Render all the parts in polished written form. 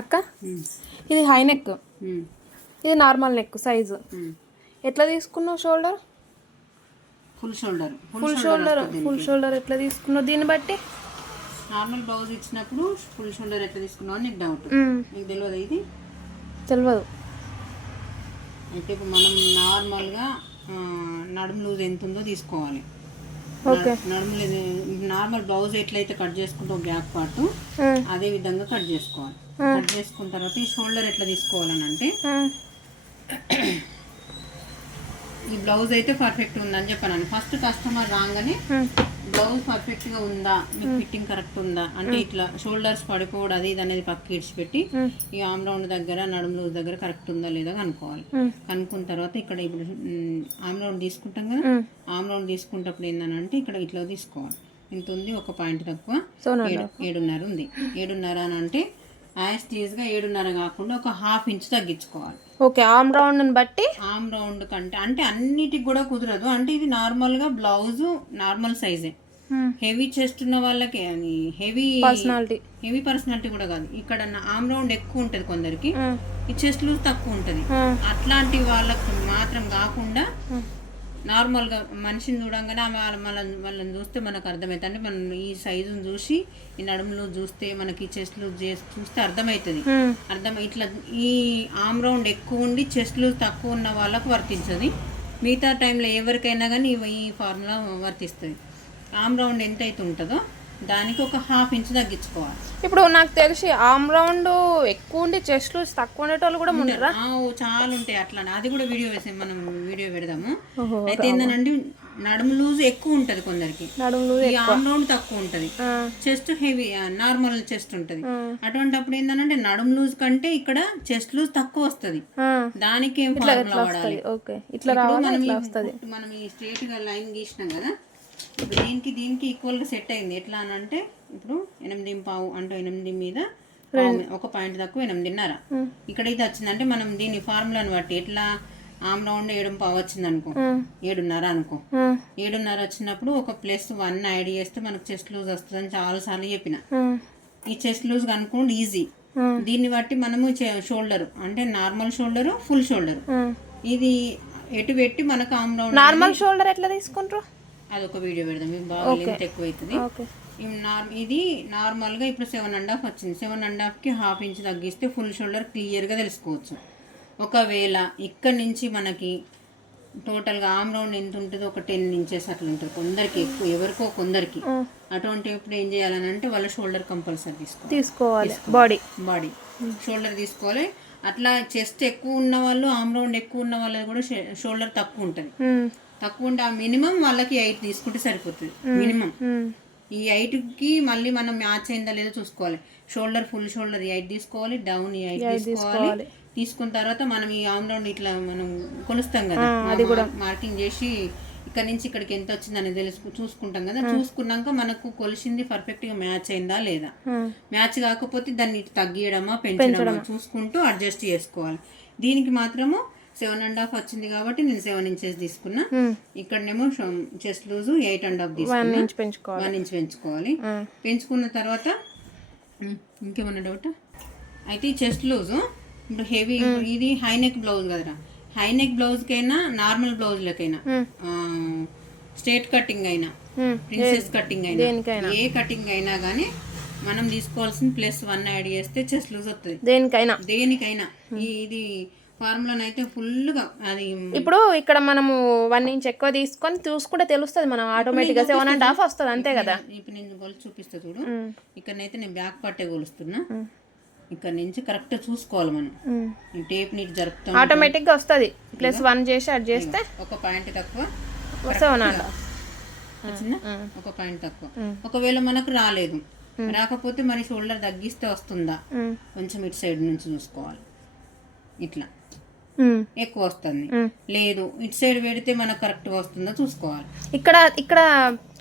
అక్క ఇది high neck, ఇది నార్మల్ నెక్ సైజు. ఎట్లా తీసుకున్నావు shoulder? Full shoulder. Full shoulder ఎట్లా తీసుకున్నావు? దీన్ని బట్టి నార్మల్ బ్లౌజ్ ఇచ్చినప్పుడు ఫుల్ షోల్డర్ ఎట్లా తీసుకున్నావు అని నీకు డౌట్. నీకు తెలియదు? ఇది తెలియదు. అయితే ఇప్పుడు మనం నార్మల్గా నడుము లూజ్ ఎంత ఉందో తీసుకోవాలి. నడుము నార్మల్ బ్లౌజ్ ఎట్లయితే కట్ చేసుకుంటావు బ్యాక్ పార్ట్, అదే విధంగా కట్ చేసుకోవాలి. కట్ చేసుకున్న తర్వాత ఈ షోల్డర్ ఎట్లా తీసుకోవాలని అంటే, ఈ బ్లౌజ్ అయితే పర్ఫెక్ట్ ఉందని చెప్పాను. ఫస్ట్ కస్టమర్ రాగానే బ్లౌజ్ పర్ఫెక్ట్ గా ఉందా, మీకు ఫిట్టింగ్ కరెక్ట్ ఉందా అంటే ఇట్లా షోల్డర్స్ పడిపోవడం అది ఇది అనేది పక్క ఇడిచిపెట్టి ఈ ఆమ్ రౌండ్ దగ్గర నడుము లూజ్ దగ్గర కరెక్ట్ ఉందా లేదా కనుక్కోవాలి. కనుక్కున్న తర్వాత ఇక్కడ ఇప్పుడు ఆమ్ రౌండ్ తీసుకుంటాం కదా, ఆమ్ రౌండ్ తీసుకుంటప్పుడు ఏంటంటే ఇక్కడ ఇట్లా తీసుకోవాలి. ఇంత ఉంది, ఒక పాయింట్ తక్కువ 7.5 ఉంది. 7.5 అని అంటే యాస్టీజ్గా 7.5 కాకుండా ఒక 1/2 ఇంచ్ తగ్గించుకోవాలి. ఓకే, ఆమ్ రౌండ్ బట్టి. ఆమ్ రౌండ్ కంటే అంటే అన్నిటికి కూడా కుదరదు. అంటే ఇది నార్మల్గా బ్లౌజ్ నార్మల్ సైజే. హెవీ చెస్ట్ ఉన్న వాళ్ళకి హెవీ పర్సనాలిటీ కూడా కాదు. ఇక్కడ ఆమ్ రౌండ్ ఎక్కువ ఉంటుంది కొందరికి, ఈ చెస్ట్ లూజ్ తక్కువ ఉంటుంది. అట్లాంటి వాళ్ళకి మాత్రం కాకుండా నార్మల్గా మనిషిని చూడంగానే వాళ్ళని చూస్తే మనకు అర్థమవుతుంది. అంటే మనం ఈ సైజుని చూసి ఈ నడుములు చూస్తే మనకి చెస్ట్ లూజ్ చూస్తే అర్థమవుతుంది. ఇట్లా ఈ ఆమ్ రౌండ్ ఎక్కువ ఉండి చెస్ట్ లూజ్ తక్కువ ఉన్న వాళ్ళకు వర్తించదు. మిగతా టైంలో ఎవరికైనా కానీ ఈ ఫార్ములా వర్తిస్తుంది. ఆమ్ రౌండ్ ఎంత అయితే ఉంటుందో దానికి ఒక 1/2 ఇంచ్ తగ్గించుకోవాలి. ఇప్పుడు నాకు తెలిసి ఆమ్ రౌండ్ ఎక్కువ ఉండి చెస్ట్ లూజ్ తక్కువ ఉండేటోళ్ళు కూడా ఉన్నారా? చాలా ఉంటాయి అట్లానే. అది కూడా మనం వీడియో పెడదాము. అయితే ఏంటంటే నడుము లూజ్ ఎక్కువ ఉంటది కొందరికి, ఆమ్ రౌండ్ తక్కువ ఉంటది, చెస్ట్ హెవీ నార్మల్ చెస్ట్ ఉంటది. అటువంటిప్పుడు ఏంటంటే నడుము లూజ్ కంటే ఇక్కడ చెస్ట్ లూజ్ తక్కువ వస్తుంది. దానికి ఏం ఫార్ములా వాడాలి? మనం ఈ స్ట్రేట్ గా లైన్ గీసినాం కదా, ఇప్పుడు దీనికి ఈక్వల్గా సెట్ అయింది. ఎట్లా అని అంటే ఇప్పుడు 8.5 అంటే 8 మీద ఒక పాయింట్ తక్కువ 8.5. ఇక్కడ ఇది వచ్చిందంటే మనం దీని ఫార్ములాని బట్టి ఎట్లా ఆమ్ రౌండ్ 7.5 వచ్చింది అనుకో, 7.5 అనుకో, 7.5 వచ్చినప్పుడు ఒక +1 యాడ్ చేస్తే మనకు చెస్ట్ లూజ్ వస్తుందని చాలా సార్లు చెప్పిన. ఈ చెస్ట్ లూజ్ కనుక్కోండి ఈజీ. దీన్ని బట్టి మనము షోల్డర్ అంటే నార్మల్ షోల్డర్, ఫుల్ షోల్డర్ ఇది ఎటు పెట్టి మనకు ఆమ్ రౌండ్. నార్మల్ షోల్డర్ ఎట్లా తీసుకుంటారు అదొక వీడియో పెడదాం. మీకు బాగా లెంత్ ఎక్కువ అవుతుంది. ఇది నార్మల్గా ఇప్పుడు 7.5 వచ్చింది. 7.5కి 1/2 ఇంచ్ తగ్గిస్తే ఫుల్ షోల్డర్ క్లియర్గా తెలుసుకోవచ్చు. ఒకవేళ ఇక్కడ నుంచి మనకి టోటల్గా ఆమ్ రౌండ్ ఎంత ఉంటుందో ఒక 10 ఇంచెస్ అట్లా ఉంటుంది కొందరికి, ఎక్కువ ఎవరికో కొందరికి. అటువంటి ఇప్పుడు ఏం చేయాలని అంటే వాళ్ళ షోల్డర్ కంపల్సరీ తీసుకోవాలి. బాడీ షోల్డర్ తీసుకోవాలి. అట్లా చెస్ట్ ఎక్కువ ఉన్న వాళ్ళు, ఆమ్ రౌండ్ ఎక్కువ ఉన్న వాళ్ళది కూడా షోల్డర్ తక్కువ ఉంటుంది. తక్కువ ఉంటే ఆ మినిమం వాళ్ళకి 8 తీసుకుంటే సరిపోతుంది. మినిమం ఈ 8కి మళ్ళీ మనం మ్యాచ్ అయిందా లేదో చూసుకోవాలి. షోల్డర్ ఫుల్ షోల్డర్ 8 తీసుకోవాలి, డౌన్ 8 తీసుకోవాలి. తీసుకున్న తర్వాత మనం ఈ ఆమ్ రౌండ్ ఇట్లా మనం కొలుస్తాం కదా, మార్కింగ్ చేసి ఇక్కడ నుంచి ఇక్కడికి ఎంత వచ్చిందని చూసుకుంటాం కదా. చూసుకున్నాక మనకు కొలిసింది పర్ఫెక్ట్గా మ్యాచ్ అయిందా లేదా. మ్యాచ్ కాకపోతే దాన్ని తగ్గియడమా పెంచడమా చూసుకుంటూ అడ్జస్ట్ చేసుకోవాలి. దీనికి మాత్రము 7.5 వచ్చింది కాబట్టి నేను 7 ఇంచెస్ తీసుకున్నా. ఇక్కడనేమో చెస్ట్ లూజ్ 8.5 తీసుకున్నా. 1 ఇంచ్ పెంచుకోవాలి. పెంచుకున్న తర్వాత ఇంకేమన్నా డౌట్? అయితే ఈ చెస్ట్ లూజ్ ఇప్పుడు హెవీ, ఇది హై నెక్ బ్లౌజ్ కదరా, హై నెక్ బ్లౌజ్కైనా నార్మల్ బ్లౌజ్లకైనా స్ట్రేట్ కటింగ్ అయినా ప్రిన్సెస్ కటింగ్ అయినా ఏ కటింగ్ అయినా కానీ మనం తీసుకోవాల్సిన +1 యాడ్ చేస్తే చెస్ట్ లూజ్ వస్తుంది. దేనికైనా ఇది ఫార్ములాని అయితే ఫుల్గా అది. ఇప్పుడు ఇక్కడ మనము 1 ఇంచ్ ఎక్కువ తీసుకొని చూసుకుంటే తెలుస్తుంది మనం ఆటోమేటిక్గా 7.5 వస్తుంది అంతే కదా. ఇప్పుడు నేను కొలిచి చూపిస్తా చూడు. ఇక్కడనైతే నేను బ్యాక్ పార్టే కొలుస్తున్నా. ఇక్కడ నుంచి కరెక్ట్ చూసుకోవాలి మనం. ఈ టేప్ నీట్ జరుపుతాం, ఆటోమేటిక్గా వస్తుంది. +1 చేసి యాడ్ చేస్తే ఒక పాయింట్ తక్కువ 7.5 వచ్చిందా, ఒక పాయింట్ తక్కువ. ఒకవేళ మనకు రాకపోతే మరి షోల్డర్ తగ్గిస్తే వస్తుందా, కొంచెం ఇటు సైడ్ నుంచి చూసుకోవాలి. ఇట్లా ఎక్కువ వస్తుంది, లేదు ఇటు సైడ్ పెడితే మనకు కరెక్ట్గా వస్తుందో చూసుకోవాలి. ఇక్కడ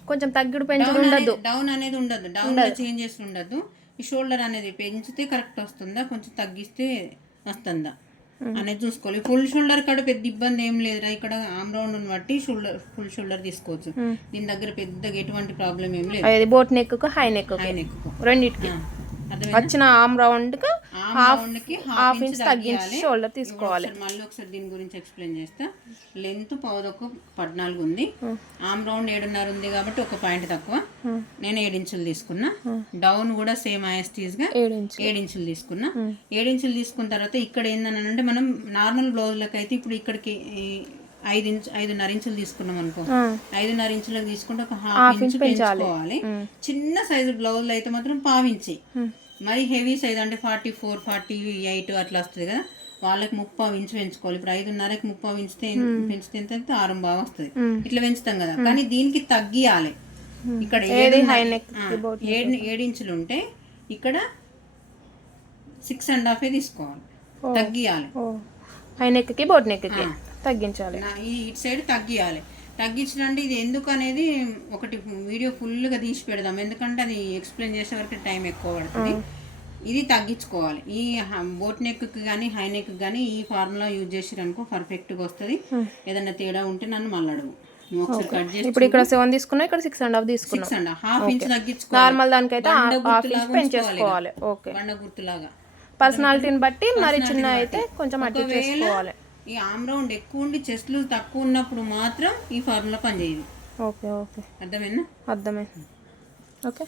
కొంచెం తగ్గుడు పెంచుడు ఉండదు, డౌన్ అనేది ఉండదు, డౌన్ చేంజెస్ ఉండదు. ఈ షోల్డర్ అనేది పెంచితే కరెక్ట్ వస్తుందా, కొంచెం తగ్గిస్తే వస్తుందా అనేది చూసుకోవాలి. ఫుల్ షోల్డర్ కాడ పెద్ద ఇబ్బంది ఏం లేదురా. ఇక్కడ ఆమ్ రౌండ్ బట్టి ఫుల్ షోల్డర్ తీసుకోవచ్చు. దీని దగ్గర పెద్దగా ఎటువంటి ప్రాబ్లం ఏం లేదు. బోట్ నెక్ హై నెక్ రెండింటికి వచ్చిన ఆమ్ రౌండ్ రౌండ్ కి హాఫ్ ఇంచ్ తగ్గించి షోల్డర్ తీసుకోవాలి. మళ్ళీ ఒకసారి దీని గురించి ఎక్స్ప్లెయిన్ చేస్తా. లెంత్ 14 ఉంది, ఆమ్ రౌండ్ 7.5 ఉంది కాబట్టి ఒక పాయింట్ తక్కువ. నేను 7 ఇంచులు తీసుకున్నా. డౌన్ కూడా సేమ్ యాస్టీస్ గా 7 ఇంచులు తీసుకున్నా. 7 ఇంచులు తీసుకున్న తర్వాత ఇక్కడ ఏంటంటే మనం నార్మల్ బ్లౌజ్లకు అయితే ఇప్పుడు ఇక్కడికి 5.5 ఇంచులు తీసుకున్నాం అనుకో, 5.5 ఇంచులకు తీసుకుంటే ఒక హాఫ్ ఇంచ్ పెంచుకోవాలి. చిన్న సైజు బ్లౌజ్ అయితే మాత్రం పావించి, మరి హెవీ సైజ్ అంటే 44, 48 అట్లా వస్తుంది కదా, వాళ్ళకి 30 ఇంచు పెంచుకోవాలి. ఇప్పుడు 5.5కి 30 పెంచితే ఎంత 6 బాగా వస్తుంది, ఇట్లా పెంచుతాం కదా. కానీ దీనికి తగ్గియాలి. ఇక్కడ 7 ఇంచులు ఉంటే ఇక్కడ 6.5 తీసుకోవాలి, తగ్గియాలి. హై నెక్ కి బోట్ నెక్ కి తగ్గించాలి, ఈ ఇటు సైడ్ తగ్గియాలి. తగ్గించడండి ఇది ఎందుకు అనేది ఒకటి వీడియో ఫుల్గా తీసి పెడదాం, ఎందుకంటే అది ఎక్స్ప్లెయిన్ చేసే వరకు టైం ఎక్కువ పడుతుంది. ఇది తగ్గించుకోవాలి. ఈ బోట్ నెక్కి కానీ హై నెక్కి కానీ ఈ ఫార్ములా యూజ్ చేసిరు అనుకో పర్ఫెక్ట్గా వస్తుంది. ఏదైనా తేడా ఉంటే నన్ను మళ్ళీ అడుగు, నువ్వు ఒకసారి కట్ చేసి. ఇప్పుడు ఇక్కడ 7 తీసుకున్నా, ఇక్కడ 6.5 తీసుకున్నా. 6.5 హాఫ్ ఇంచ్ తగ్గించుకోవాలి. నార్మల్ దానికైతే హాఫ్ ఇంచ్ పెంచేసుకోవాలి. ఓకే, బండ గుర్తులాగా పర్సనాలిటీని బట్టి మరి చిన్న అయితే కొంచెం అడ్జస్ట్ చేసుకోవాలి. ఈ ఆమ్ రౌండ్ ఎక్కువ ఉండి చెస్ట్లు తక్కువ ఉన్నప్పుడు మాత్రం ఈ ఫార్ములా పనిచేయదు. ఓకే ఓకే, అర్థమైందా? అర్థమైంది. ఓకే.